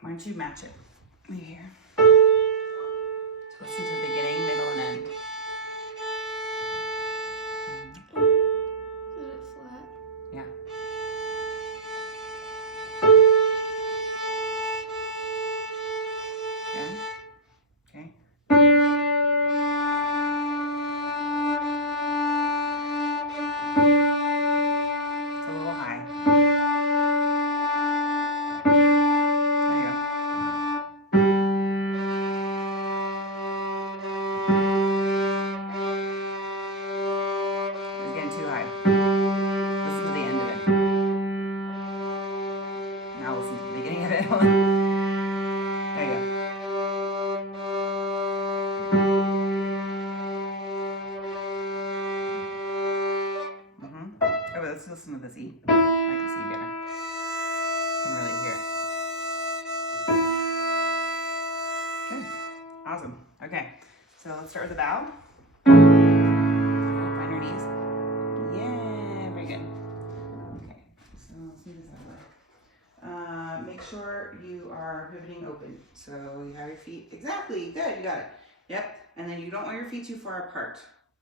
Why don't you match it? Maybe here. So listen to the beginning, middle, and end. Is it flat? Yeah. Good. Okay. It's a little high. There you go. It's getting too high. Listen to the end of it. Now listen to the beginning of it. There you go. Oh, let's listen to this E. I like this E better. You can really hear it. Good. Awesome. Okay. So let's start with the bow. Find your knees. Yeah, very good. Okay. So let's move this out of the way. Make sure you are pivoting open. So you have your feet. Exactly. Good. You got it. Yep. And then you don't want your feet too far apart.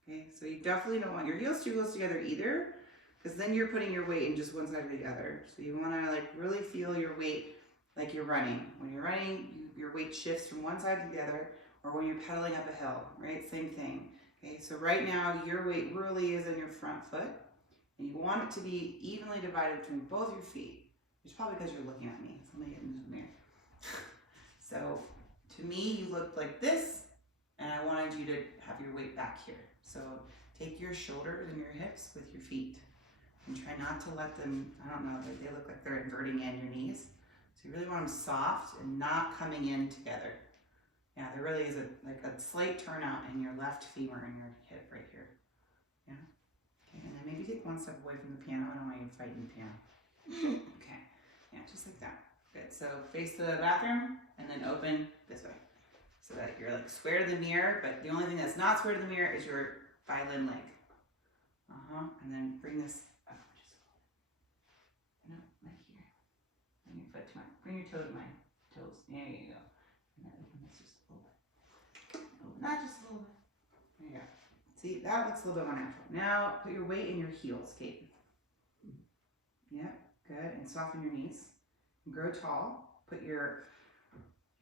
Okay. So you definitely don't want your heels too close together either, because then you're putting your weight in just one side or the other. So you want to like really feel your weight like you're running. When you're running, your weight shifts from one side to the other, or when you're pedaling up a hill, right? Same thing. Okay, so right now your weight really is in your front foot, and you want it to be evenly divided between both your feet. It's probably because you're looking at me. So let me get into the mirror. So to me, you looked like this, and I wanted you to have your weight back here. So take your shoulders and your hips with your feet. And try not to let them, I don't know, they look like they're inverting in your knees. So you really want them soft and not coming in together. Yeah, there really is a slight turnout in your left femur and your hip right here. Yeah. Okay, and then maybe take one step away from the piano. I don't want you fighting the piano. Okay. Yeah, just like that. Good. So face the bathroom and then open this way. So that you're like square to the mirror, but the only thing that's not square to the mirror is your violin leg. And then bring this up just a little bit. No, like here. Bring your foot to my, bring your toe to my toes. There you go. And then open this just a little bit. Open that just a little bit. There you go. See, that looks a little bit more natural. Now, put your weight in your heels, Kate. Yep, good. And soften your knees. And grow tall. Put your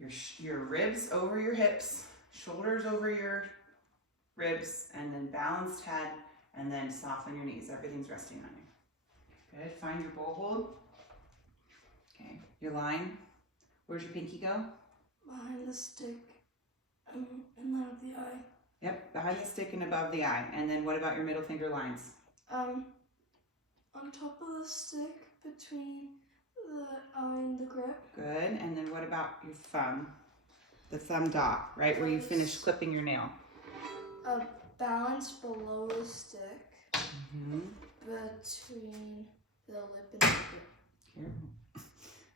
ribs over your hips, shoulders over your ribs, and then balanced head, and then soften your knees. Everything's resting on you. Good. Find your bow hold. Okay. Your line. Where's your pinky go? Behind the stick and line of the eye. Yep, behind the stick and above the eye. And then what about your middle finger lines? On top of the stick, between the eye and the grip. Good. And then what about your thumb? The thumb dot, right where you finish clipping your nail. Balance below the stick. Between the lip and the grip. Here.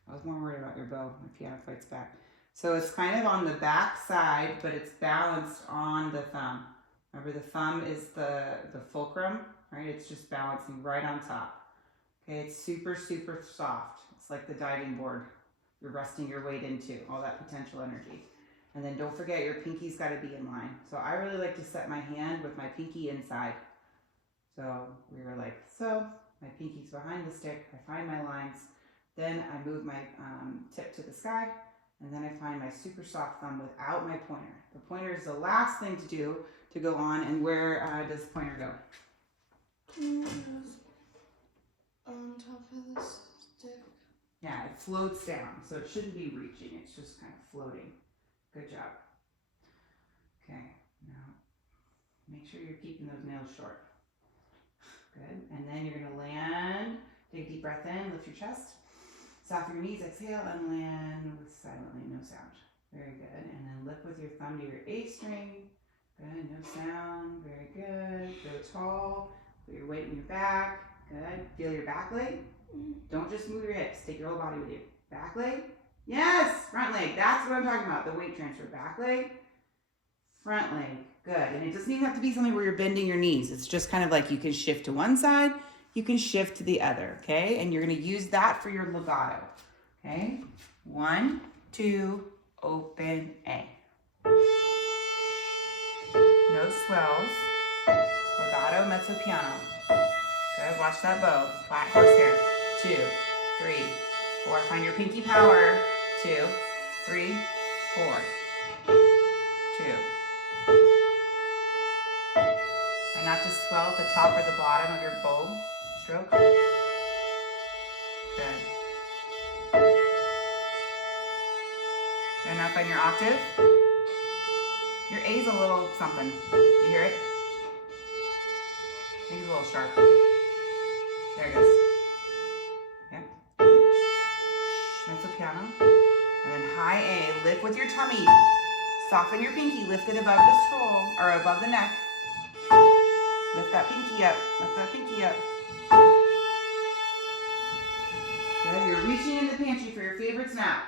I was more worried about your bow. My piano fights back. So it's kind of on the back side, but it's balanced on the thumb. Remember, the thumb is the fulcrum, right? It's just balancing right on top. Okay, it's super, super soft. It's like the diving board you're resting your weight into, all that potential energy. And then don't forget, your pinky's got to be in line. So I really like to set my hand with my pinky inside. So we were like, so my pinky's behind the stick. I find my lines. Then I move my tip to the sky. And then I find my super soft thumb without my pointer. The pointer is the last thing to do to go on. And where does the pointer go? On top of the stick. Yeah, it floats down. So it shouldn't be reaching. It's just kind of floating. Good job. Okay, now make sure you're keeping those nails short. Good. And then you're going to land. Take a deep breath in. Lift your chest. Soften your knees. Exhale and land with silently, no sound. Very good. And then lift with your thumb to your A string. Good. No sound. Very good. Go tall. Put your weight in your back. Good. Feel your back leg. Don't just move your hips. Take your whole body with you. Back leg. Yes. Front leg. That's what I'm talking about. The weight transfer. Back leg. Front leg. Good. And it doesn't even have to be something where you're bending your knees. It's just kind of like you can shift to one side. You can shift to the other. Okay. And you're going to use that for your legato. Okay. 1, 2, open A. No swells. Legato, mezzo piano. Good, watch that bow. Flat horsehair. 2, 3, 4. Find your pinky power. 2, 3, 4. 2. Try not to swell at the top or the bottom of your bow stroke. Good. Good enough on your octave? Your A's a little something. You hear it? I think it's a little sharp. There it goes. Yep. Mezzo piano. And then high A. Lift with your tummy. Soften your pinky. Lift it above the scroll or above the neck. Lift that pinky up. Lift that pinky up. Good. You're reaching in the pantry for your favorite snack.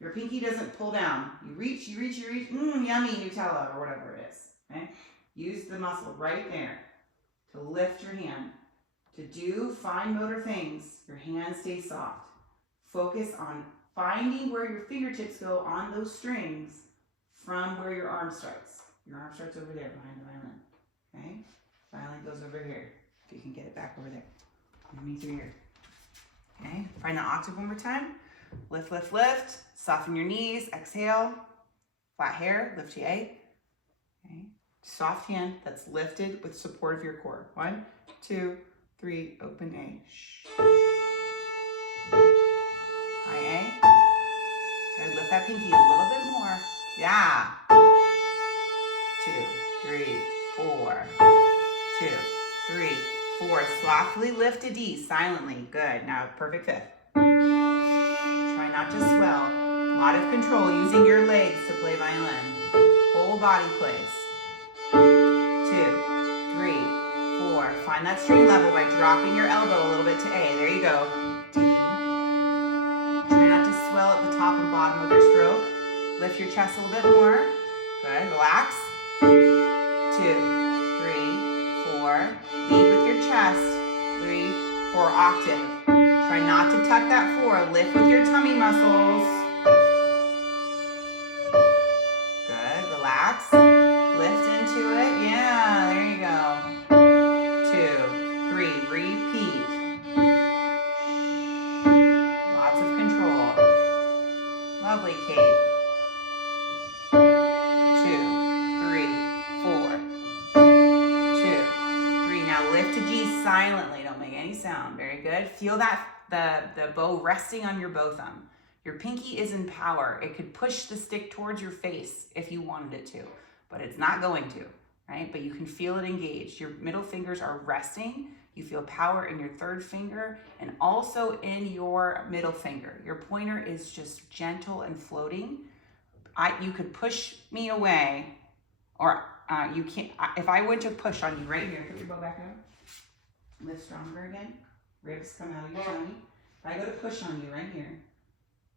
Your pinky doesn't pull down. You reach, you reach, you reach. Yummy Nutella or whatever it is. Okay? Use the muscle right there to lift your hand. To do fine motor things, your hand stays soft. Focus on finding where your fingertips go on those strings from where your arm starts. Your arm starts over there behind the violin. Okay? Violin goes over here. If you can get it back over there. Underneath your ear. Okay? Find the octave one more time. Lift, lift, lift. Soften your knees. Exhale. Flat hair. Lift your A. Okay? Soft hand that's lifted with support of your core. 1, 2, 3. Open A. Shh. High A. Good. Lift that pinky a little bit more. Yeah. 2, 3, 4. 2, 3, 4. Softly lift a D. Silently. Good. Now, perfect fifth. Try not to swell. A lot of control using your legs to play violin. Whole body plays. 2, 3, 4. Find that string level by dropping your elbow a little bit to A. There you go. D. Try not to swell at the top and bottom of your stroke. Lift your chest a little bit more. Good. Relax. 2, 3, 4. Lead with your chest. 3, 4. Octave. Try not to tuck that 4. Lift with your tummy muscles. Good. Relax. Lift into it. Yeah, there you go. 2, 3. Repeat. Lots of control. Lovely, Kate. 2, 3, 4. 2, 3. Now lift to G silently. Don't make any sound. Very good. Feel that the bow resting on your bow thumb. Your pinky is in power. It could push the stick towards your face if you wanted it to, but it's not going to, right? But you can feel it engaged. Your middle fingers are resting. You feel power in your third finger and also in your middle finger. Your pointer is just gentle and floating. You could push me away, or you can't. If I went to push on you right here, put your bow back up. Lift stronger again. Ribs come out of your tummy. If I go to push on you right here,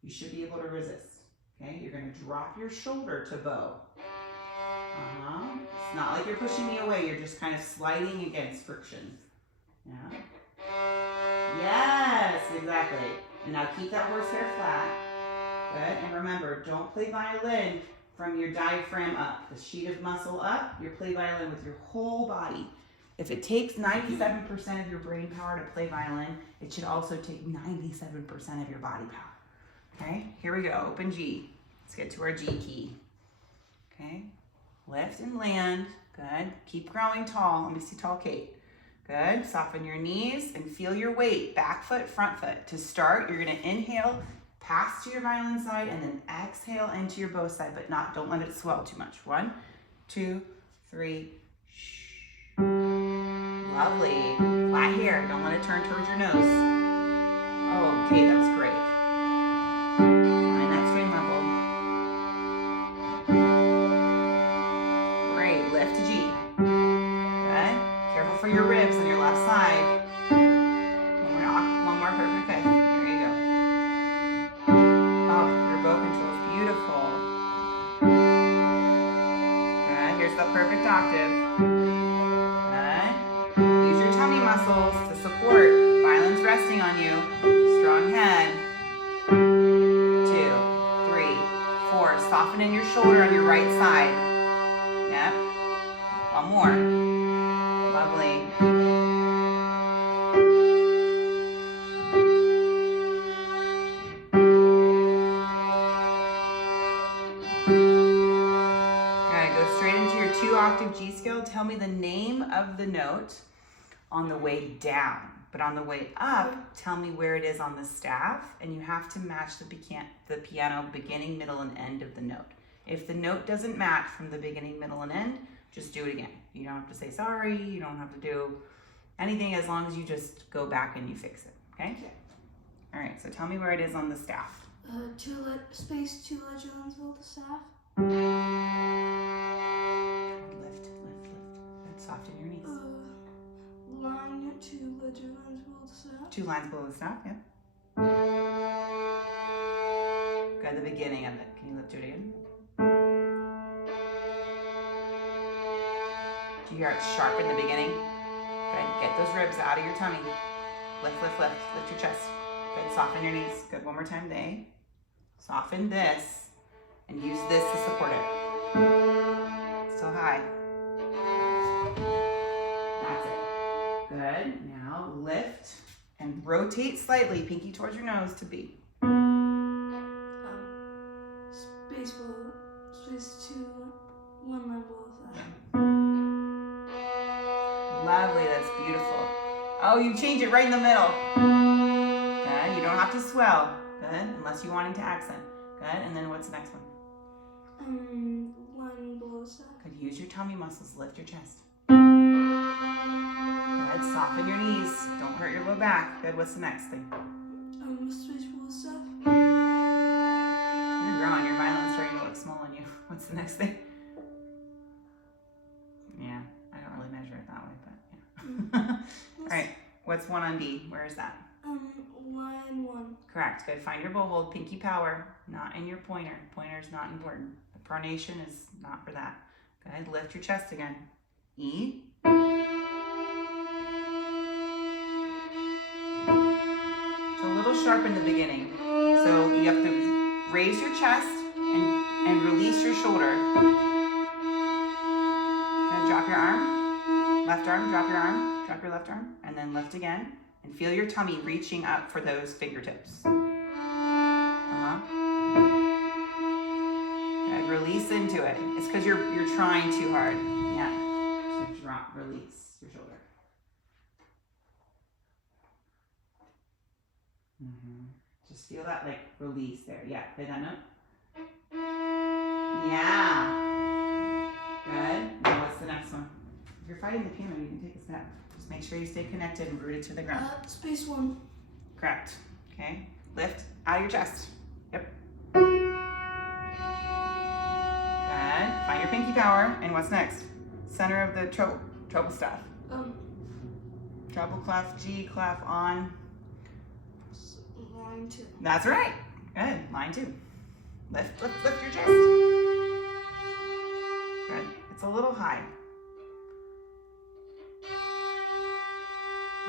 you should be able to resist. Okay, you're going to drop your shoulder to bow. It's not like you're pushing me away. You're just kind of sliding against friction. Yeah. Yes, exactly. And now keep that horsehair flat. Good. And remember, don't play violin from your diaphragm up. The sheet of muscle up. You play violin with your whole body. If it takes 97% of your brain power to play violin, it should also take 97% of your body power. Okay, here we go. Open G. Let's get to our G key. Okay, lift and land. Good. Keep growing tall. Let me see tall Kate. Good. Soften your knees and feel your weight. Back foot, front foot. To start, you're going to inhale, pass to your violin side, and then exhale into your bow side, but don't let it swell too much. 1, 2, 3. Lovely. Flat hair. Don't let it turn towards your nose. Oh, okay, that was great. Find that string level. Great. Lift to G. Good. Careful for your ribs on your left side. One more perfect fifth. There you go. Oh, your bow control is beautiful. Good. Here's the perfect octave. Muscles to support. Violin's resting on you. Strong head. softening your shoulder on your right side. Yep. One more. Lovely. Good. Go straight into your 2-octave G scale. Tell me the name of the note on the way down. But on the way up, tell me where it is on the staff, and you have to match the piano beginning, middle, and end of the note. If the note doesn't match from the beginning, middle, and end, just do it again. You don't have to say sorry, you don't have to do anything as long as you just go back and you fix it, okay? All right, so tell me where it is on the staff. Space 2 legends hold the staff. Lift. And soften your knees. Line 2 legends hold the staff. 2 lines below the staff, yeah. Good, the beginning of it. Can you lift it again? Do you hear it sharp in the beginning? Good, get those ribs out of your tummy. Lift your chest. Good, soften your knees. Good, one more time, the A. Soften this, and use this to support it. Still high. That's it. Good, now lift and rotate slightly, pinky towards your nose to B. Space 2, 1 line below that. Lovely, that's beautiful. Oh, you change it right in the middle. Good, you don't have to swell. Good, unless you want it to accent. Good, and then what's the next one? 1 below that. Good, use your tummy muscles, lift your chest. Good, soften your knees. Don't hurt your low back. Good, what's the next thing? Space below staff. You're growing, your violin's starting to look small on you. What's the next thing? Yeah, I don't really measure it that way, but yeah. All right, what's 1 on B? Where is that? Line 1. Correct, good. Find your bow hold, pinky power, not in your pointer. Pointer is not important. The pronation is not for that. Good, lift your chest again. E. It's a little sharp in the beginning, so you have to raise your chest and release your shoulder. Good, drop your arm. Left arm, drop your arm. Drop your left arm, and then lift again. And feel your tummy reaching up for those fingertips. Good, release into it. It's because you're trying too hard. Yeah. So drop, release your shoulder. Just feel that like release there. Yeah, play that note. Yeah. Good. Now what's the next one? If you're fighting the piano, you can take a step. Just make sure you stay connected and rooted to the ground. Space 1. Correct. Okay. Lift out of your chest. Yep. Good. Find your pinky power. And what's next? Center of the treble staff. Treble clef, G clef on. Line 2. That's right. Good. Line 2. Lift your chest. Good. It's a little high.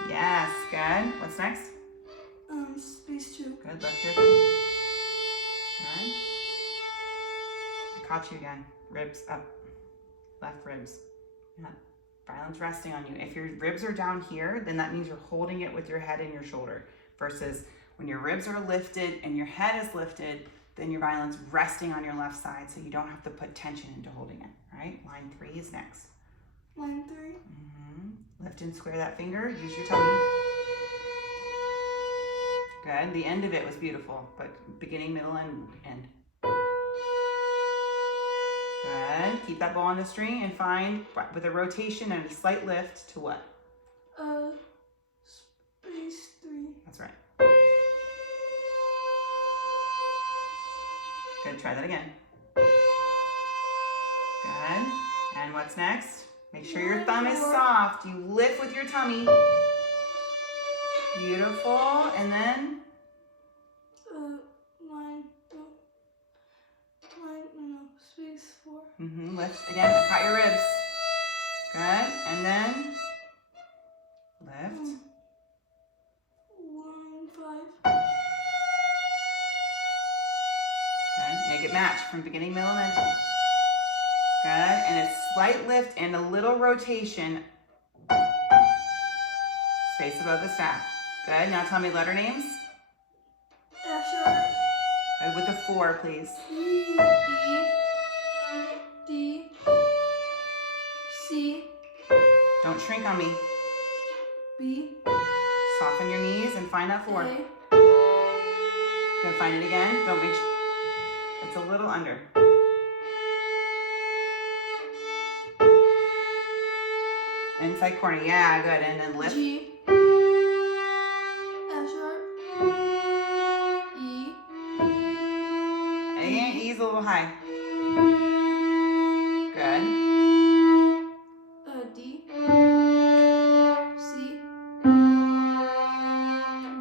Yes, good. What's next? Space 2. Good, lift your feet. Good. I caught you again. Ribs up. Left ribs. Yeah. Violin's resting on you. If your ribs are down here, then that means you're holding it with your head and your shoulder. Versus when your ribs are lifted and your head is lifted, then your violin's resting on your left side, so you don't have to put tension into holding it, right? Line 3 is next. Line 3. Lift and square that finger. Use your tummy. Good. The end of it was beautiful, but beginning, middle, and end. Good. Keep that bow on the string and find, with a rotation and a slight lift, to what? Space 3. That's right. Good. Try that again. Good. And what's next? Make sure your thumb is soft. You lift with your tummy. Beautiful. And then? Space 4. Lift again. Caught your ribs. Good. And then? Lift. Line 5. Good. Make it match from beginning, middle, and end. Good, and a slight lift and a little rotation. Space above the staff. Good, now tell me letter names. F sharp. With the 4, please. E, D, C. Don't shrink on me. B. Soften your knees and find that 4. A. Go find it again. Don't make it's a little under. Inside corner. Yeah, good. And then lift. G. F sharp. E. Again, E's a little high. Good. D. C.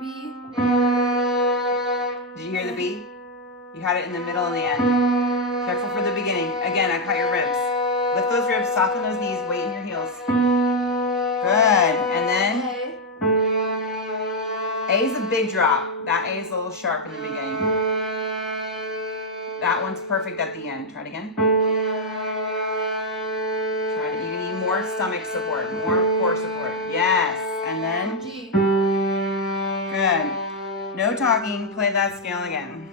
B. Did you hear the B? You had it in the middle and the end. Careful for the beginning. Again, I caught your ribs. Lift those ribs, soften those knees, weight in your heels. Good. And then A is a big drop. That A is a little sharp in the beginning. That one's perfect at the end. Try it again. You need more stomach support, more core support. Yes. And then G. good. No talking. Play that scale again.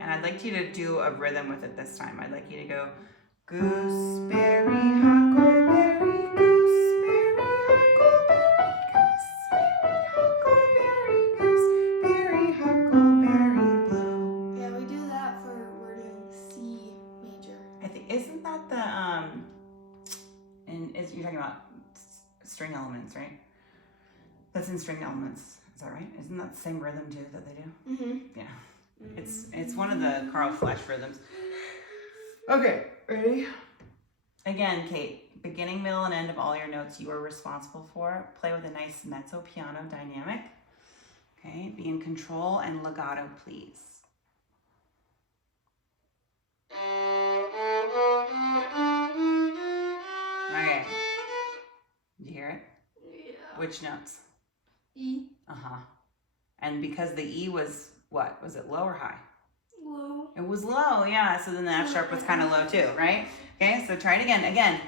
And I'd like you to do a rhythm with it this time. I'd like you to go gooseberry, huckleberry, gooseberry, huckleberry, gooseberry, huckleberry, blue. Yeah, we do that for we're doing C major. I think isn't that the and you're talking about string elements, right? That's in string elements. Is that right? Isn't that the same rhythm too that they do? Mm-hmm. Yeah. It's one of the Carl Flesch rhythms. Okay, ready? Again, Kate, beginning, middle, and end of all your notes you are responsible for. Play with a nice mezzo piano dynamic. Okay, be in control and legato, please. Okay. Did you hear it? Yeah. Which notes? E. Uh-huh. And because the E was what? Was it low or high? Low. It was low, yeah. So then the F sharp was kind of low too, right? Okay, so try it again. Again,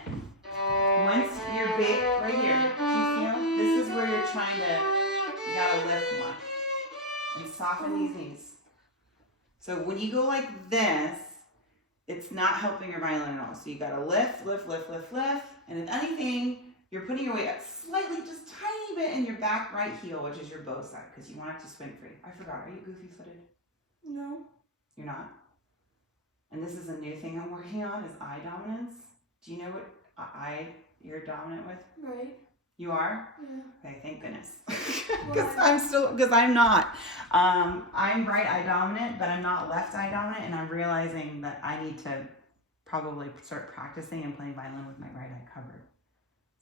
once you're big, right here, do you feel? This is where you're trying to, you gotta lift more. And soften these knees. So when you go like this, it's not helping your violin at all. So you gotta lift, lift, lift, lift, lift. And if anything, you're putting your weight up slightly, just tiny bit in your back right heel, which is your bow side, because you want it to swing free. I forgot, are you goofy footed? No. You're not? And this is a new thing I'm working on, is eye dominance. Do you know what eye you're dominant with? Right. You are? Yeah. Okay, thank goodness. Because I'm not. I'm right eye dominant, but I'm not left eye dominant, and I'm realizing that I need to probably start practicing and playing violin with my right eye covered,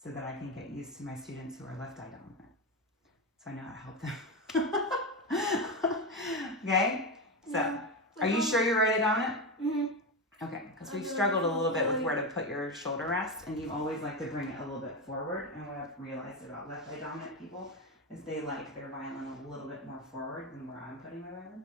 so that I can get used to my students who are left eye dominant. So I know how to help them. Okay? So, Yeah. are you sure you're right eye dominant? Mm-hmm. Okay, because we've struggled a little bit with where to put your shoulder rest, and you always like to bring it a little bit forward. And what I've realized about left eye dominant people is they like their violin a little bit more forward than where I'm putting my violin.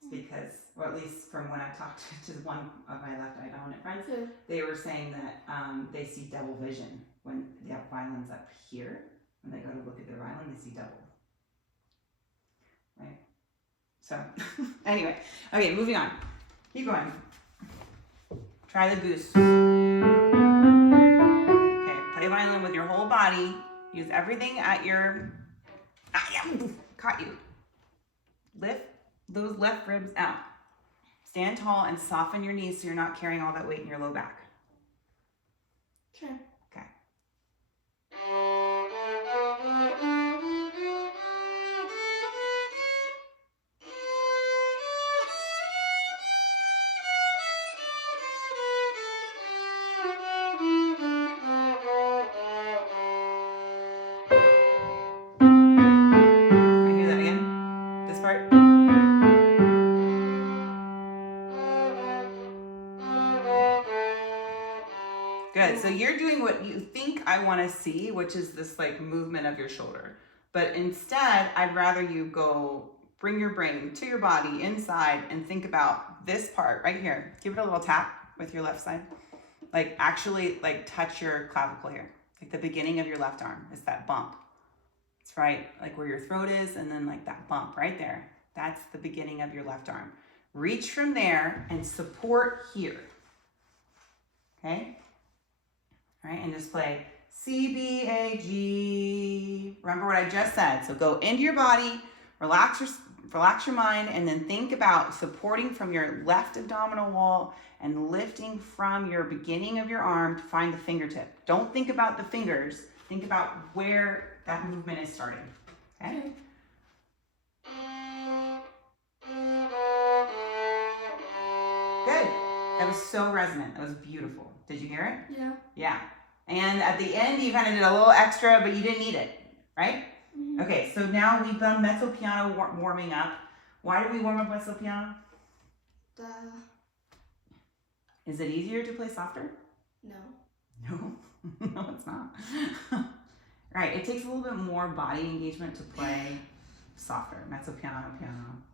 It's because, or at least from when I talked to one of my left eye dominant friends, they were saying that they see double vision when the violin's up here. When they go to look at their violin, they see double. Right? So, anyway, okay, moving on. Keep going. Try the goose. Okay, play violin with your whole body. Use everything at your... Caught you. Lift those left ribs out. Stand tall and soften your knees so you're not carrying all that weight in your low back. Okay. Okay. I hear that again. This part. Good. So you're doing what you think I want to see, which is this like movement of your shoulder. But instead, I'd rather you go bring your brain to your body inside and think about this part right here. Give it a little tap with your left side. Like actually like touch your clavicle here. Like the beginning of your left arm is that bump. It's right, like where your throat is, and then like that bump right there. That's the beginning of your left arm. Reach from there and support here. Okay? All right, and just play C, B, A, G. Remember what I just said. So go into your body, relax your mind, and then think about supporting from your left abdominal wall and lifting from your beginning of your arm to find the fingertip. Don't think about the fingers. Think about where that movement is starting. Okay? Good. That was so resonant. That was beautiful. Did you hear it? Yeah. Yeah. And at the end, you kind of did a little extra, but you didn't need it, right? Mm-hmm. Okay, so now we've done mezzo piano warming up. Why do we warm up mezzo piano? Is it easier to play softer? No. No, no, it's not. Right, it takes a little bit more body engagement to play softer. Mezzo piano,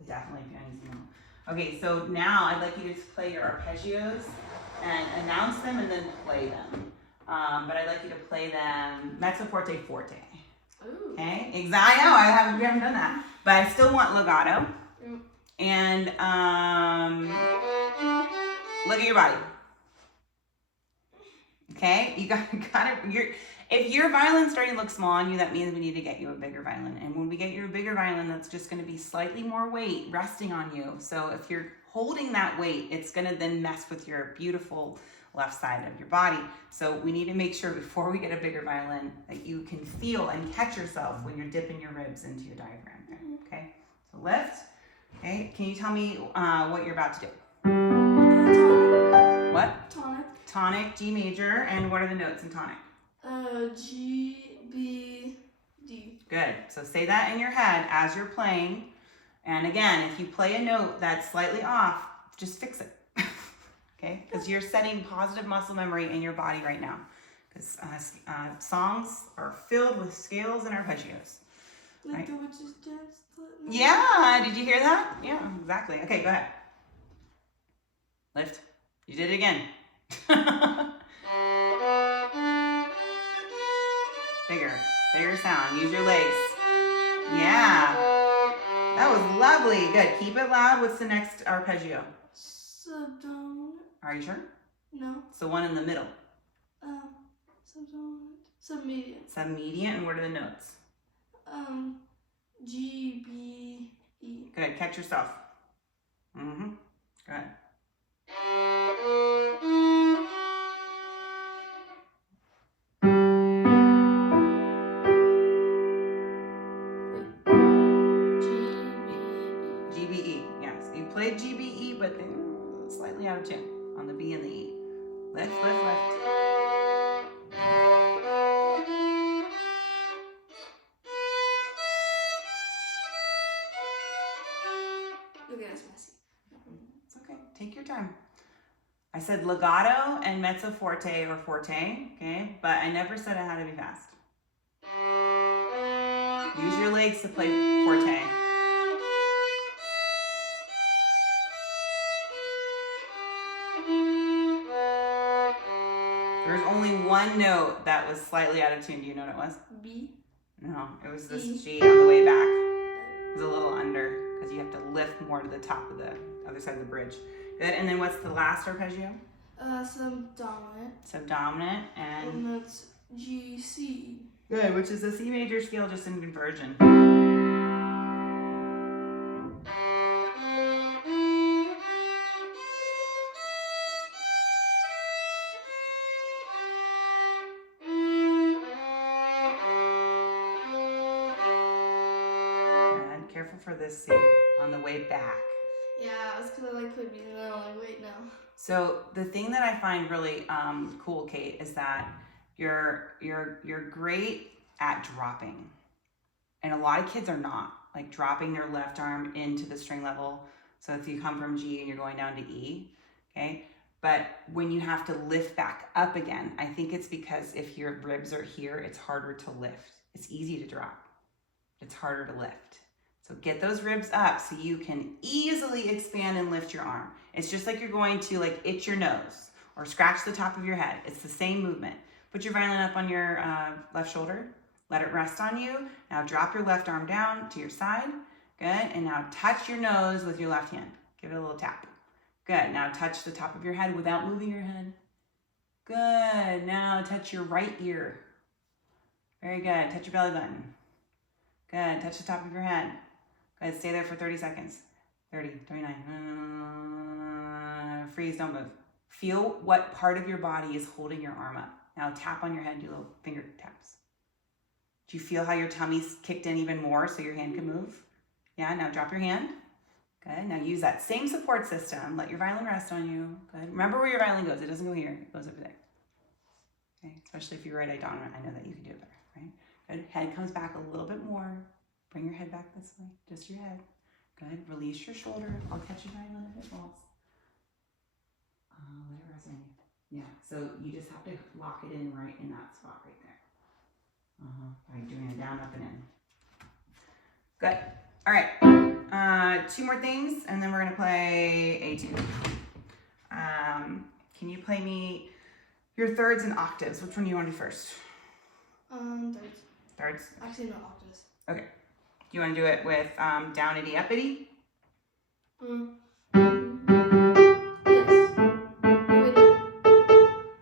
definitely pianissimo. Okay, so now I'd like you to play your arpeggios and announce them and then play them. But I'd like you to play them mezzo forte forte. Ooh. Okay, exactly. I know we haven't done that, but I still want legato. Mm. And look at your body. Okay, you got it. If your violin's starting to look small on you, that means we need to get you a bigger violin. And when we get you a bigger violin, that's just going to be slightly more weight resting on you. So if you're holding that weight, it's going to then mess with your beautiful left side of your body. So we need to make sure before we get a bigger violin that you can feel and catch yourself when you're dipping your ribs into your diaphragm. Okay, so lift. Okay, can you tell me what you're about to do? What? Tonic. Tonic, G major, and what are the notes in tonic? G, B, D. Good. So say that in your head as you're playing. And again, if you play a note that's slightly off, just fix it. Okay? Because you're setting positive muscle memory in your body right now. Because songs are filled with scales and arpeggios. Like right? the witch's dance. Yeah. Did you hear that? Yeah, exactly. Okay, go ahead. Lift. You did it again. Bigger sound. Use your legs. Yeah. That was lovely. Good. Keep it loud. What's the next arpeggio? Subdominant. Are you sure? No. It's the one in the middle. Subdominant. Submedian. Submedian. And what are the notes? G, B, E. Good. Catch yourself. Mm-hmm. Go ahead. Played G, B, E, but then slightly out of tune on the B and the E. Lift, lift, lift. Okay, that's messy. It's okay. Take your time. I said legato and mezzo forte or forte, okay? But I never said it had to be fast. Use your legs to play forte. There's only one note that was slightly out of tune. Do you know what it was? B. No, it was this E. G on the way back. It was a little under because you have to lift more to the top of the other side of the bridge. Good. And then what's the last arpeggio? Subdominant. Subdominant and. And that's G, C. Good, which is a C major scale just in inversion. Careful for this C on the way back. Yeah, it's because I put music and I'm wait, no. So the thing that I find really cool, Kate, is that you're great at dropping. And a lot of kids are not, like dropping their left arm into the string level. So if you come from G and you're going down to E, okay? But when you have to lift back up again, I think it's because if your ribs are here, it's harder to lift. It's easy to drop. It's harder to lift. So get those ribs up so you can easily expand and lift your arm. It's just like you're going to like itch your nose or scratch the top of your head. It's the same movement. Put your violin up on your left shoulder. Let it rest on you. Now drop your left arm down to your side. Good. And now touch your nose with your left hand. Give it a little tap. Good. Now touch the top of your head without moving your head. Good. Now touch your right ear. Very good. Touch your belly button. Good. Touch the top of your head. Good. Stay there for 30 seconds. 30, 29. Freeze. Don't move. Feel what part of your body is holding your arm up. Now tap on your head. Do little finger taps. Do you feel how your tummy's kicked in even more so your hand can move? Yeah. Now drop your hand. Good. Now use that same support system. Let your violin rest on you. Good. Remember where your violin goes. It doesn't go here. It goes over there. Okay. Especially if you're right-eye dominant. I know that you can do it better, right? Good. Head comes back a little bit more. Bring your head back this way. Just your head. Good. Release your shoulder. I'll catch your violin if it falls. Let it rest on you. Yeah. So you just have to lock it in right in that spot right there. By doing a down, up, and in. Good. All right. 2 more things, and then we're gonna play Etude. Can you play me your thirds and octaves? Which one do you want to do first? Thirds. Thirds? Actually, no, octaves. Okay. Do you want to do it with downity, uppity? Yes. Wait,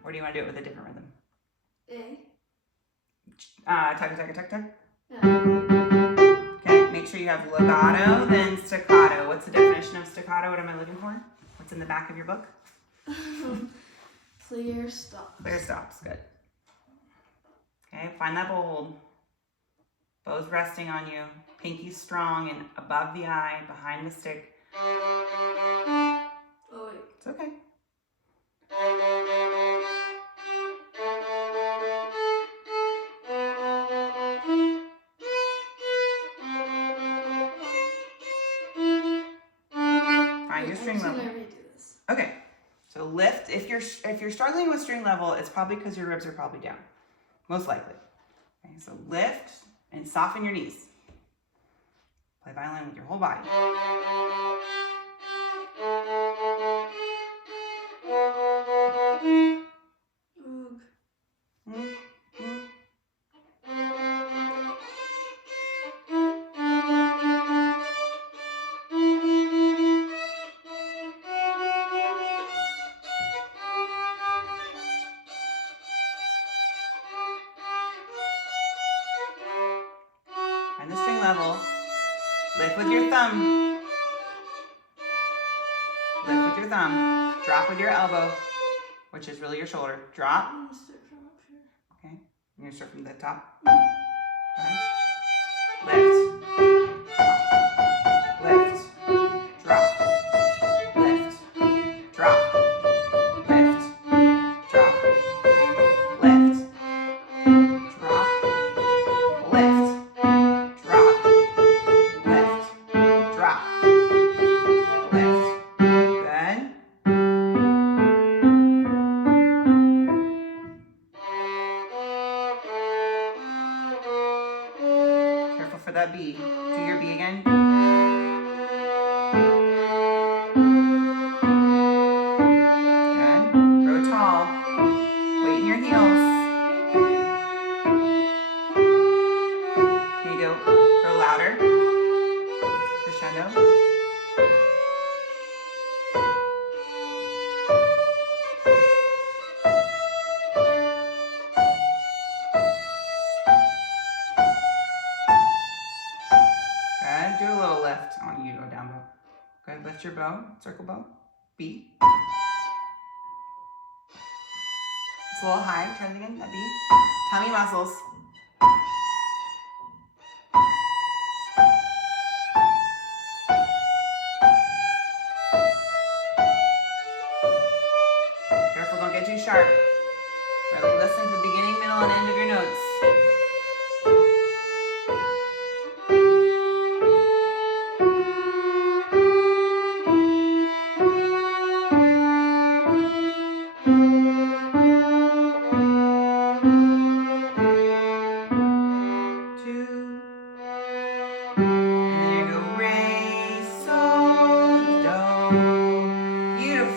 Or do you want to do it with a different rhythm? A. Tug, tug, tug, tug. Yeah. Okay. Make sure you have legato, then staccato. What's the definition of staccato? What am I looking for? What's in the back of your book? Clear stops. Clear stops. Good. Okay. Find that bow hold. Bow's resting on you. Pinky strong and above the eye, behind the stick. Oh, wait. It's okay. Find your string level. Okay. So lift. If you're struggling with string level, it's probably because your ribs are probably down. Most likely. Okay. So lift and soften your knees. Play violin with your whole body. Find the string level. Lift with your thumb. Lift with your thumb. Drop with your elbow, which is really your shoulder. Drop. I'm gonna start from up here. Okay. You're gonna start from the top. Okay. Lift. Lift. Drop. Lift. Drop. Lift. Drop. Lift. Drop. Lift. Drop. Lift. Drop. Lift. Good. Careful for that B. Do your B again. Good. Grow tall. Weight in your heels. Can you go louder? Crescendo. Good. Do a little lift. I want you to go down bow. Good. Lift your bow. Circle bow. B. It's a little high. Try it again. That B. Tummy muscles. Careful, don't get too sharp. Really listen to the beginning, middle, and end of your notes.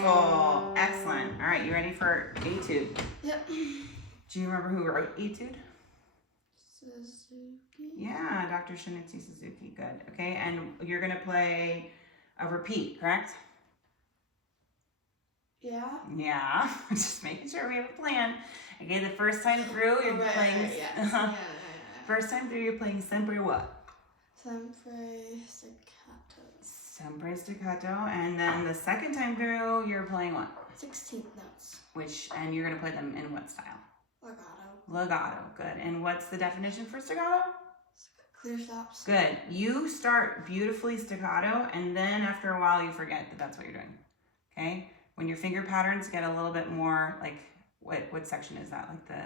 Beautiful. Excellent. All right, you ready for Etude? Yep. Do you remember who wrote Etude? Suzuki. Yeah, Dr. Shinichi Suzuki. Good. Okay, and you're going to play a repeat, correct? Yeah. Yeah. Just making sure we have a plan. Okay, the first time through, you're playing... Yeah. First time through, you're playing sempre what? Sempre staccato. Sempre staccato. And then the second time through, you're playing what? 16th notes. And you're going to play them in what style? Legato. Legato. Good. And what's the definition for staccato? Clear stops. Good. You start beautifully staccato, and then after a while, you forget that that's what you're doing. Okay? When your finger patterns get a little bit more, like, what section is that? Like the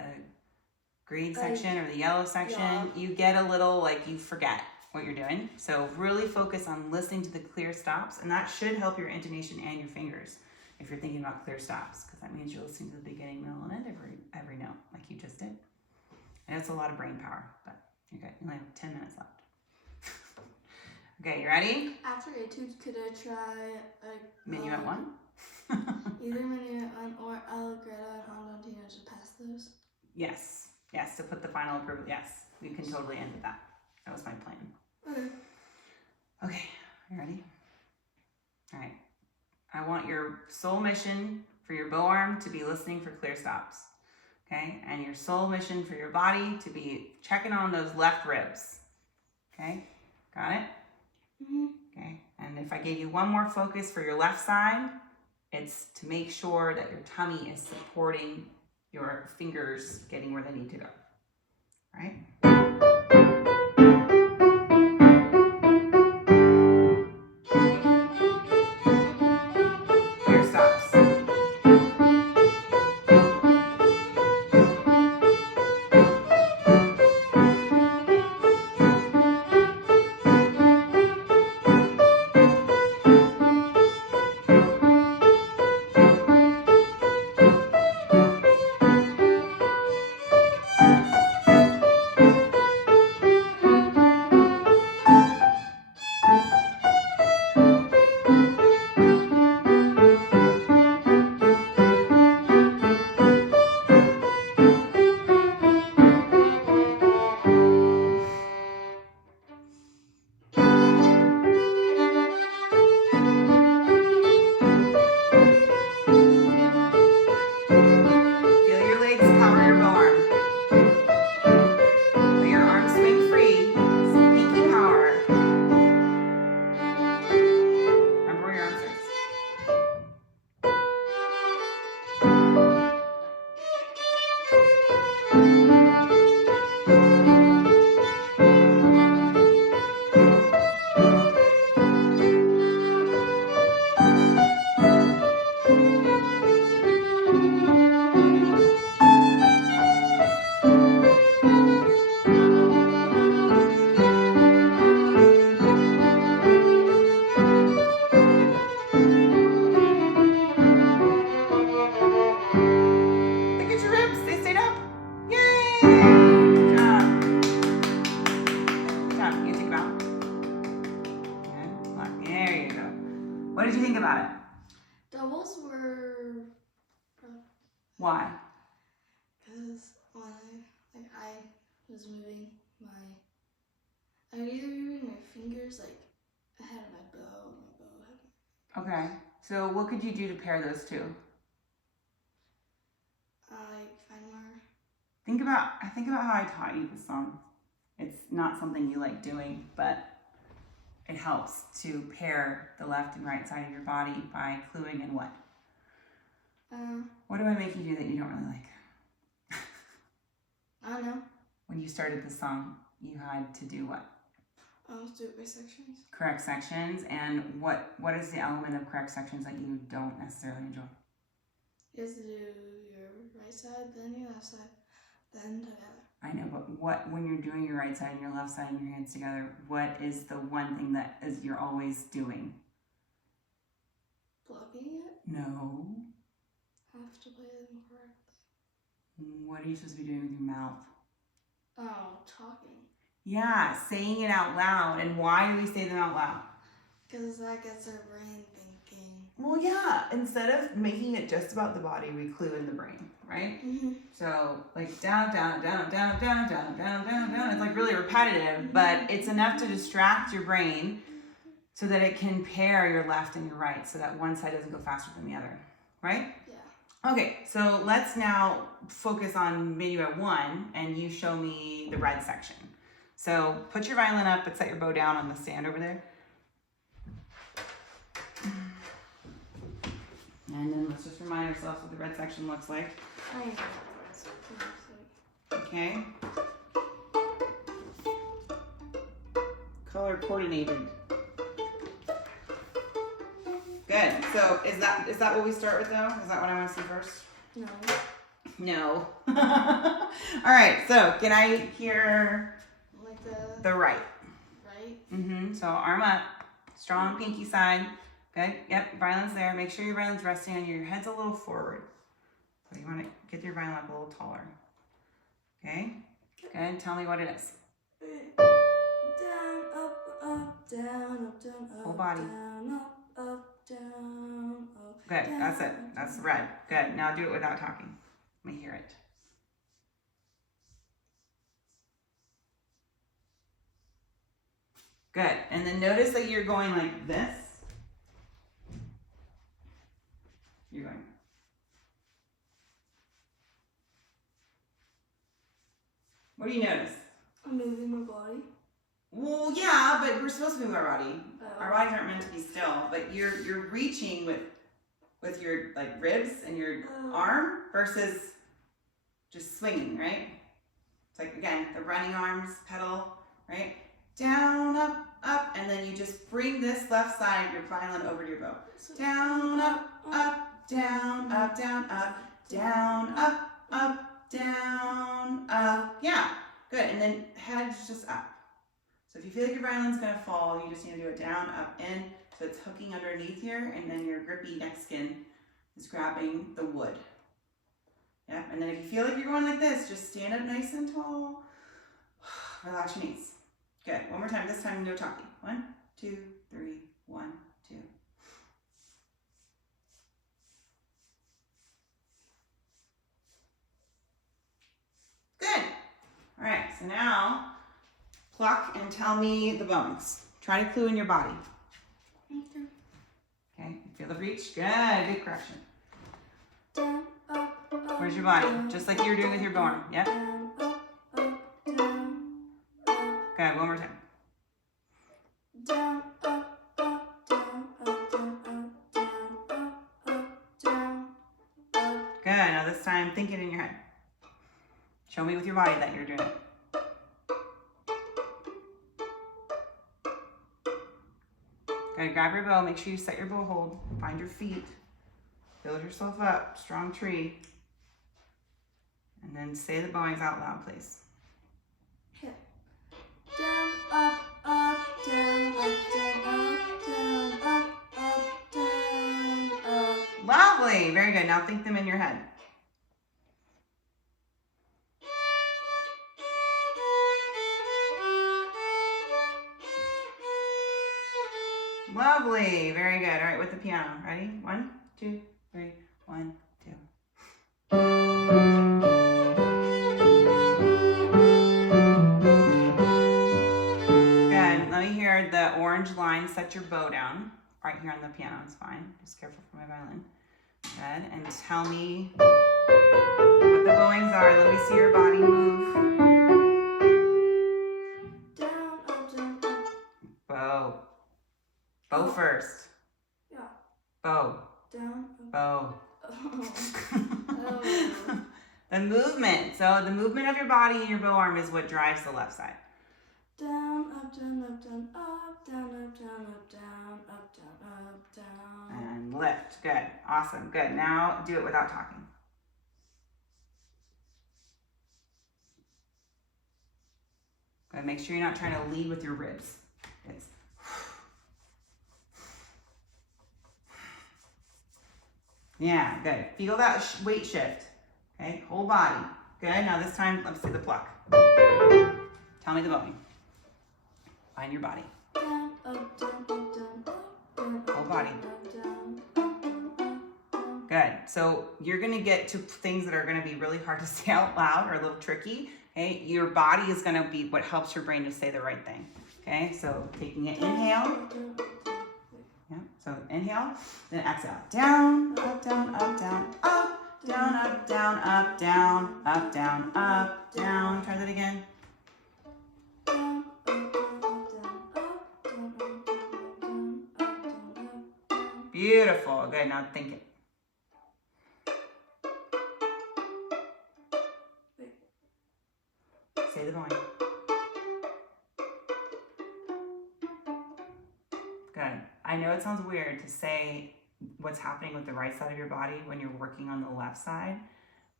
green section or the yellow section? Yeah. You get a little, like, you forget what you're doing. So really focus on listening to the clear stops, and that should help your intonation and your fingers if you're thinking about clear stops, because that means you're listening to the beginning, middle, and end every note, like you just did. And it's a lot of brain power, but you're good. You only have 10 minutes left. Okay, you ready? After Etude, could I try Minuet 1? Either Minuet 1 or Allegretto and Andantino to pass those? Yes. Yes, to put the final approval. Yes, we can totally end with that. That was my plan. Okay. Okay, you ready? All right. I want your sole mission for your bow arm to be listening for clear stops. Okay, and your sole mission for your body to be checking on those left ribs. Okay, got it? Mm-hmm. Okay, and if I gave you one more focus for your left side, it's to make sure that your tummy is supporting your fingers getting where they need to go. All right? Clear stops. What did you think about it? Doubles were rough. Why? Because when I was moving I would either moving my fingers like ahead of my bow ahead of my Okay. So what could you do to pair those two? Find more. Think about how I taught you this song. It's not something you like doing, but it helps to pair the left and right side of your body by cluing in what? What do I make you do that you don't really like? I don't know. When you started the song, you had to do what? Let's do it by sections. Correct sections. And what is the element of correct sections that you don't necessarily enjoy? You have to do your right side, then your left side, then together. I know, but when you're doing your right side and your left side and your hands together, what is the one thing that you're always doing? Blocking it? No. Have to play them correctly. What are you supposed to be doing with your mouth? Oh, talking. Yeah, saying it out loud. And why do we say them out loud? Because that gets our brain thinking. Well, yeah, instead of making it just about the body, we clue in the brain, right? Mm-hmm. So like down, down, down, down, down, down, down, down, down. It's like really repetitive, but it's enough to distract your brain so that it can pair your left and your right so that one side doesn't go faster than the other, right? Yeah. Okay, so let's now focus on Minuet 1 and you show me the red section. So put your violin up but set your bow down on the stand over there. And then let's just remind ourselves what the red section looks like. I know. Okay. Color coordinated. Good. So is that what we start with though? Is that what I want to see first? No. No. All right. So can I hear Like the right? right? Mm-hmm. So arm up, strong pinky side. Good. Yep. Violin's there. Make sure your violin's resting on you. Your head's a little forward. So you want to get your violin up a little taller. Okay. Good. Tell me what it is. Down, up, down, up, Whole body. down, up, down, up. Good. Down, That's it. up, That's down. red. Good. Now do it without talking. Let me hear it. Good. And then notice that you're going like this. You're going. What do you notice? I'm moving my body. Well, yeah, but we're supposed to move our body. Oh. Our bodies aren't meant to be still, but you're reaching with your like ribs and your Oh. arm versus just swinging, right? It's like again the running arms pedal, right? Down, up, and then you just bring this left side of your violin over to your bow. Down, up, down, up, down, up, down, up, down, up. Yeah, good. And then head's just up. So if you feel like your violin's gonna fall, you just need to do it down, up, in. So it's hooking underneath here, and then your grippy neck skin is grabbing the wood. Yep, and then if you feel like you're going like this, just stand up nice and tall. Relax your knees. Good, one more time, this time no talking. 1, 2, 3, 1, 2. Good. All right, so now pluck and tell me the bowings. Try to clue in your body. Okay. Okay, feel the reach? Good correction. Down, up, Where's your body? down, Just like you were doing with your bow arm. Yep. down, down, Good, one more time. down, down, down, down. Good, now this time think it in your head. Show me with your body that you're doing it. Good, grab your bow, make sure you set your bow hold, find your feet, build yourself up, strong tree. And then say the bowings out loud, please. Okay. Down, up, down, down, down, up. Lovely, very good. Now think them in your head. Lovely, very good. All right, with the piano. Ready? 1, 2, 3, 1, 2. Good. Let me hear the orange line. Set your bow down. Right here on the piano is fine. Just careful for my violin. Good. And tell me what the bowings are. Let me see your body move. Down, up. Bow. Bow first. Yeah. Bow. Down, up. Bow. Oh. The movement. So the movement of your body and your bow arm is what drives the left side. Down, up, down, up, down, up, down, up, down, up, down, up, down, up, down. And lift. Good. Awesome. Good. Now do it without talking. Good. Make sure you're not trying to lead with your ribs. It's yeah, good. Feel that weight shift. Okay, whole body. Good. Now this time, let's see the pluck. Tell me the bowing. Find your body. Down, up, down, up, down, up, down, Whole body. up, down, up, good. So you're gonna get to things that are gonna be really hard to say out loud or a little tricky. Okay, your body is gonna be what helps your brain to say the right thing. Okay, so taking an inhale. Yeah, so inhale, then exhale. Down, up, down, up, down, up, down, up, down, up, down, up, down, up, down. Try that again. Beautiful. Good. Now think it. Say the bowing. Good. I know it sounds weird to say what's happening with the right side of your body when you're working on the left side,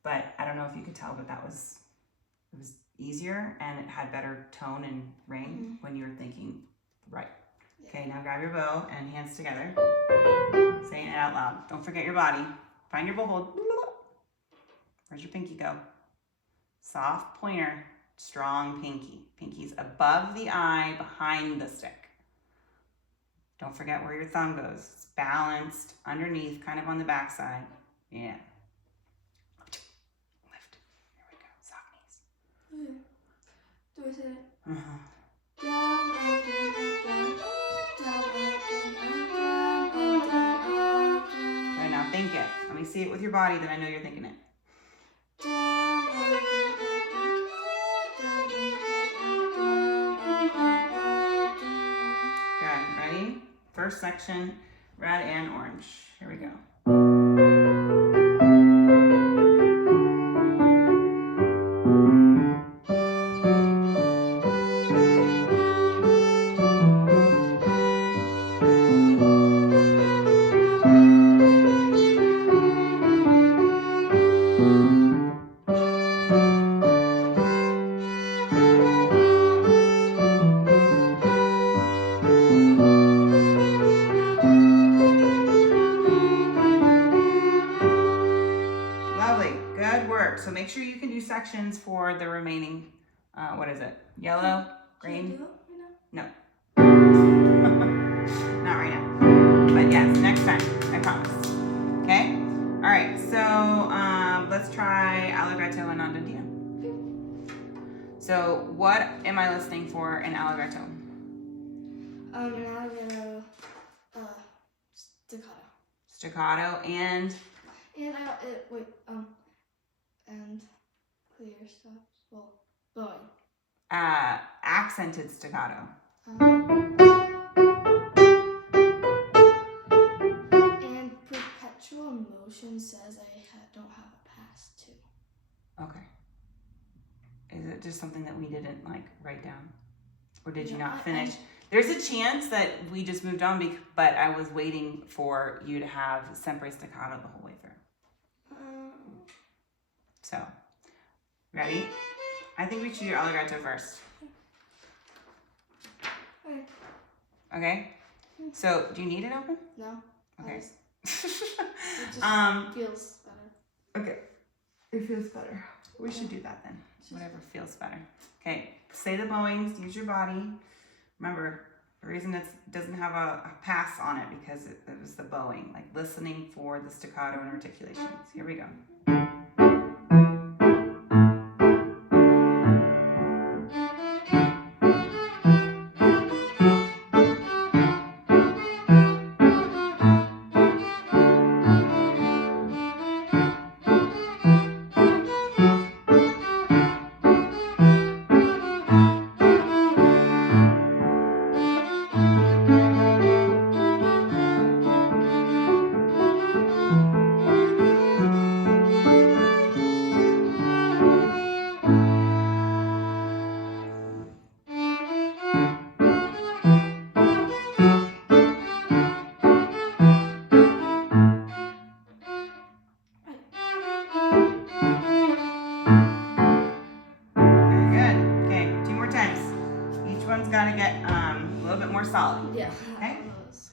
but I don't know if you could tell, but it was easier and it had better tone and ring when you were thinking right. Okay, now grab your bow and hands together. Saying it out loud. Don't forget your body. Find your bow hold. Where's your pinky go? Soft pointer, strong pinky. Pinky's above the eye, behind the stick. Don't forget where your thumb goes. It's balanced underneath, kind of on the back side. Yeah. Lift. Here we go. Soft knees. Do I say it? Uh-huh. Down, up, down, up, down. Right, now think it. Let me see it with your body, then I know you're thinking it. Good. Ready? First section, red and orange. Here we go. So make sure you can do sections for the remaining, what is it? Yellow, green? No. Not right now. But yes, next time, I promise. Okay? All right, so let's try Allegretto and Andantino. So what am I listening for in Allegretto? Allegretto, staccato. Staccato and? And clear stops. Well, bowing. Accented staccato. And perpetual motion says I don't have a pass too. Okay. Is it just something that we didn't write down? Or did you not finish? There's a chance that we just moved on, but I was waiting for you to have sempre staccato the whole way through. So, ready? I think we should do Allegretto first. Okay? So, do you need it open? No. Okay. It just feels better. Okay. It feels better. We should do that then. Whatever feels better. Okay. Say the bowings. Use your body. Remember, the reason it doesn't have a pass on it because it was the bowing. Listening for the staccato and articulations. Here we go. Gotta get a little bit more solid. Yeah. Okay? It's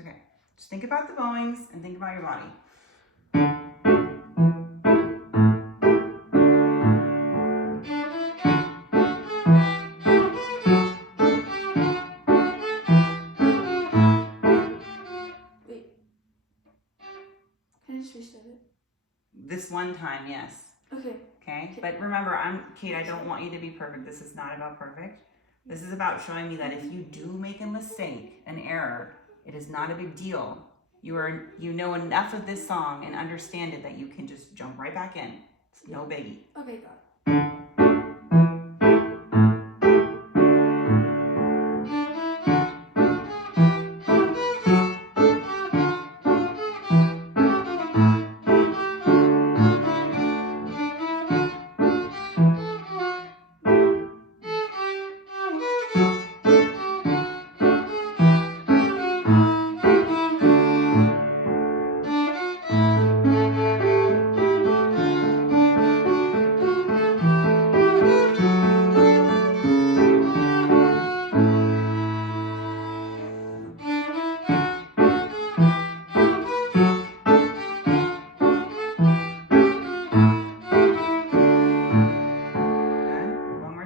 okay. Just think about the bowings and think about your body. Wait. I just restart it? This one time, yes. Okay. Okay? But remember, Kate, I don't want you to be perfect. This is not about perfect. This is about showing me that if you do make a mistake, an error, it is not a big deal. You know enough of this song and understand it that you can just jump right back in. It's no biggie. Okay, got it.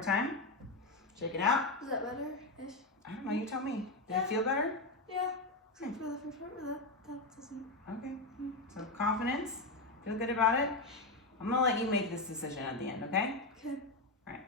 Time. Shake it out. Is that better-ish? I don't know, you tell me. Did it feel better? Yeah. Okay. For the first part, that doesn't... Okay. So confidence. Feel good about it. I'm gonna let you make this decision at the end, okay? Okay. All right.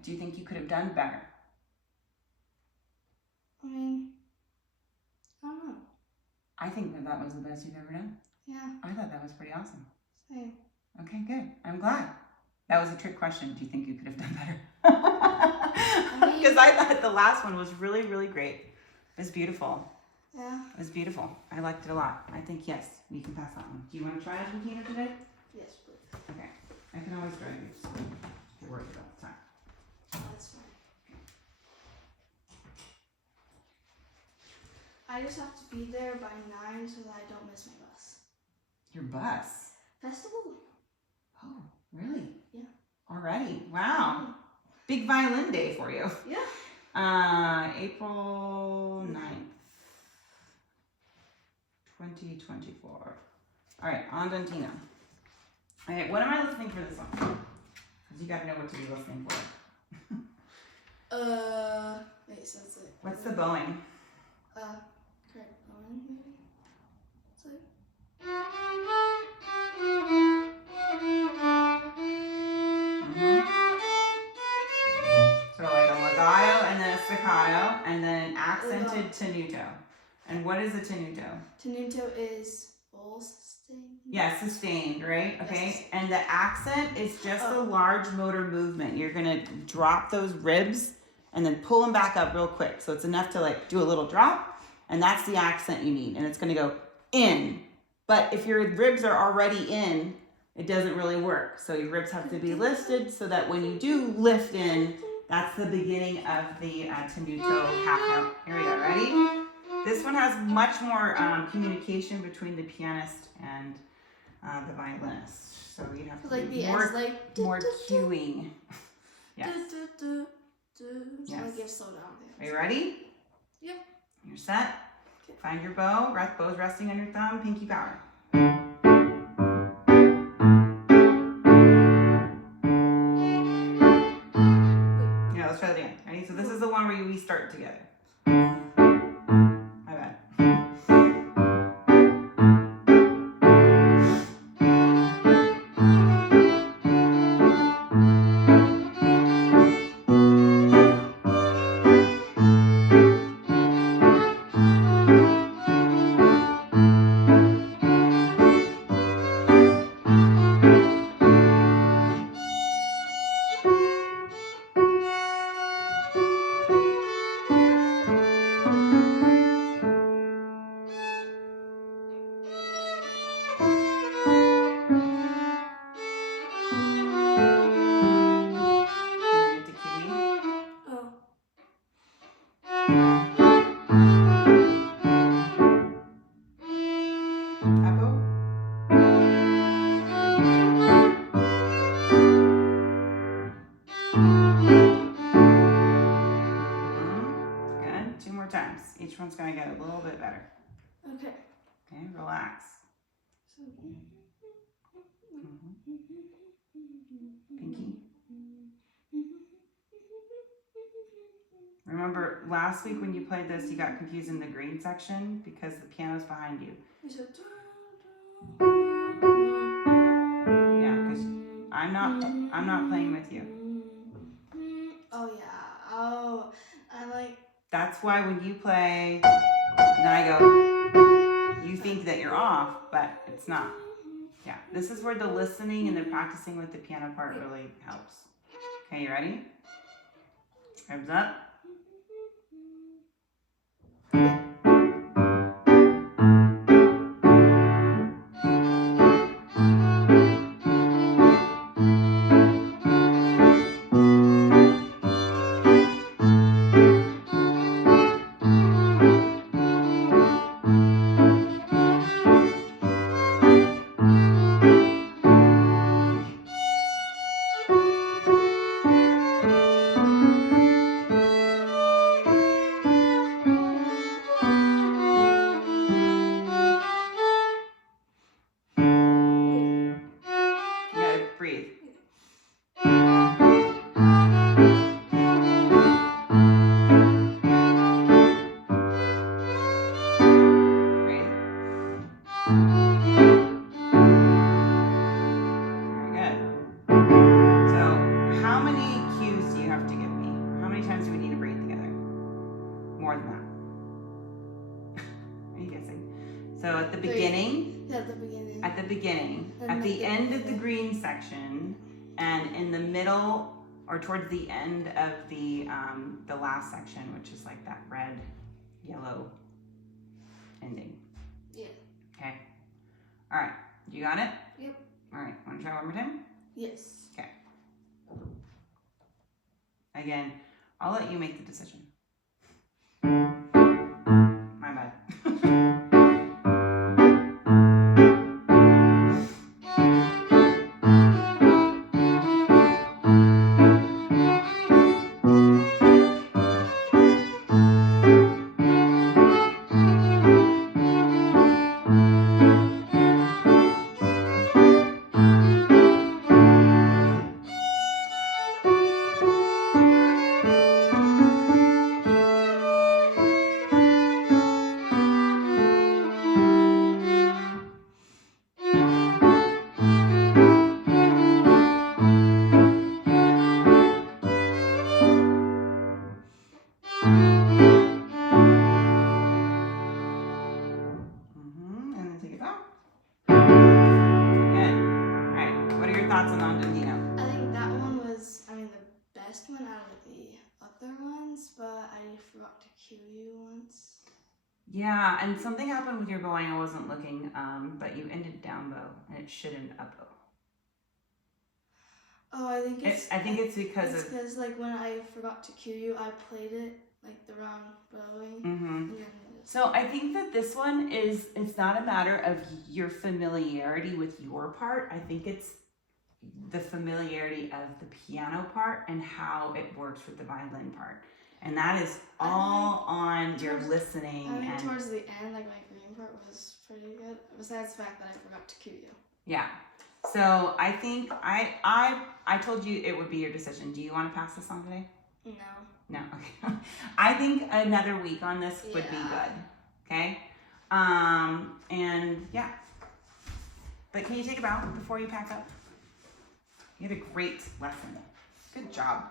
Do you think you could have done better? I mean, I don't know. I think that was the best you've ever done. Yeah. I thought that was pretty awesome. Same. Okay, good. I'm glad. That was a trick question. Do you think you could have done better? Because I thought the last one was really, really great. It was beautiful. Yeah. It was beautiful. I liked it a lot. I think, yes, we can pass that one. Do you want to try Argentina today? Yes, please. Okay. I can always drive you, so you're worried about the time. That's fine. I just have to be there by 9 so that I don't miss my bus. Your bus? Festival. Oh, really? Yeah. Already? Wow. Big violin day for you. Yeah. April 9th, 2024. All right, Andantino. All right, what am I listening for this one? Because you got to know what to be listening for. Wait, so it's like... What's the bowing? Correct bowing, maybe? It's like... So like a legato and then a staccato and then an accented tenuto. And what is a tenuto? Tenuto is full sustained. Yeah, sustained, right? Okay. Yes. And the accent is just a large motor movement. You're gonna drop those ribs and then pull them back up real quick. So it's enough to like do a little drop, and that's the accent you need. And it's gonna go in. But if your ribs are already in, it doesn't really work. So your ribs have to be lifted so that when you do lift in, that's the beginning of the tenuto half note. Here we go, ready? This one has much more communication between the pianist and the violinist. So you have to like do the more, S, like, more cueing. Yes. So Yes. like you slow down there. Are you ready? Yep. You're set. Okay. Find your bow. Bow's resting on your thumb. Pinky power. Yeah, let's try that again. Ready? So this is the one where we start together. My bad. Which one's gonna get a little bit better? Okay. Okay, relax. So, Pinky. Remember last week when you played this, you got confused in the green section because the piano's behind you. you said, Yeah, because I'm not playing with you. oh yeah. Oh, I like. That's why when you play, and then I go, you think that you're off, but it's not. Yeah, this is where the listening and the practicing with the piano part really helps. Okay, you ready? Arms up. Breathe. So at the beginning, Yeah, at the beginning. at the beginning, And at the end of the beginning. green section, and in the middle or towards the end of the last section, which is like that red, yellow ending. Yeah. Okay. All right. You got it? Yep. All right. Want to try one more time? Yes. Okay. Again, I'll let you make the decision. My bad. And then take it out. Good. All right. What are your thoughts on Andantino? I think that one was, the best one out of the other ones, but I forgot to cue you once. Yeah, and something happened with your bowing. I wasn't looking, but you ended down bow, and it should end up bow. Oh, I think it's because like when I forgot to cue you, I played it like the wrong bowing. Mm-hmm. So I think that this one it's not a matter of your familiarity with your part. I think it's the familiarity of the piano part and how it works with the violin part. And that is all on your listening. I think and towards the end, like my green part was pretty good. Besides the fact that I forgot to cue you. Yeah. So I think I told you it would be your decision. Do you want to pass this on today? No. No. Okay. I think another week on this would be good. Okay. And yeah. But can you take a bow before you pack up? You had a great lesson. Good job.